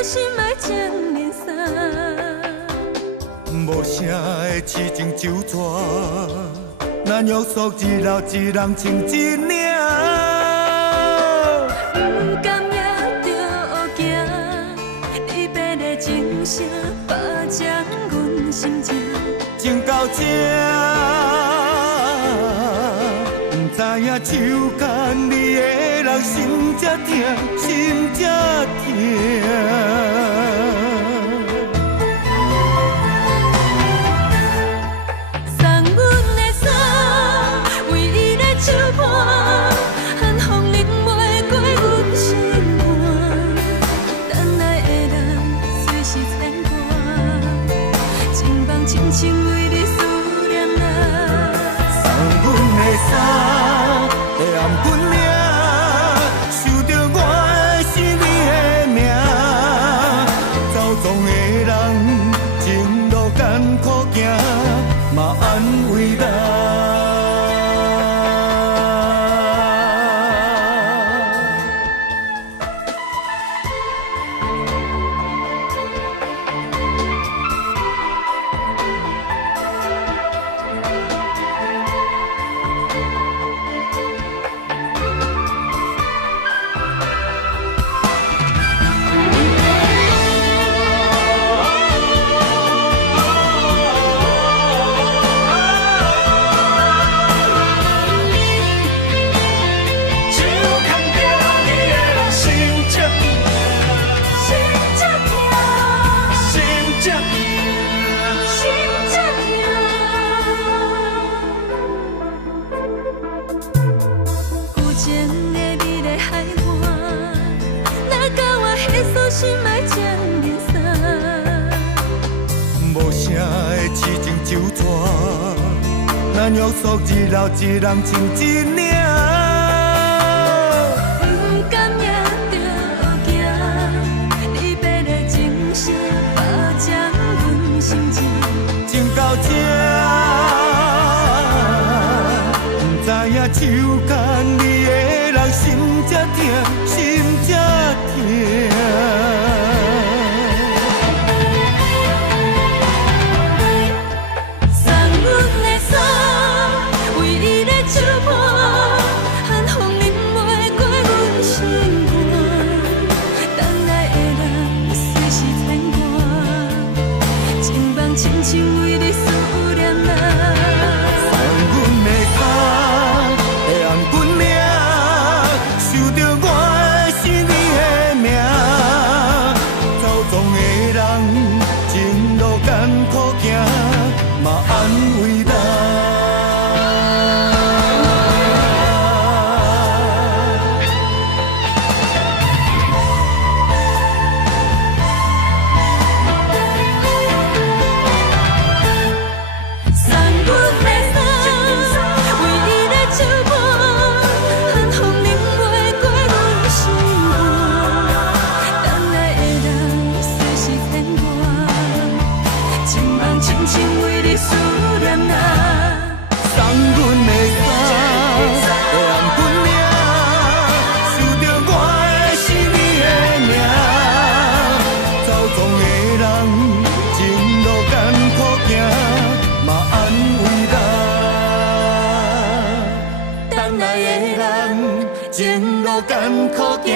诉心爱情面纱。无声的痴情酒泉，那约束一老一人情一领。不甘也着黑行，离别的钟声，霸占阮心情。情到这，不知影手牵你的人心才痛，心才痛。情为你思念啊，送阮的衫，会暗阮领，想着我的是你的名。走总的人，情路艰苦行，嘛安慰咱。心爱情面纱，无声的痴情酒泉，咱约束一老一人情一领。不甘也着黑行，离别的钟声，霸占阮心情。情到这，不知影手牵你的人心才痛，心才痛。情为你思念啊，送阮的衫，会暗阮领，想着我的是你的名。走总的人，情路艰苦行，嘛安慰咱。情为你思念啊，送阮的衫，会暗阮领，想着我的是你的名。走总的人，情路艰苦行，嘛安慰咱。等来的人，情路艰苦行。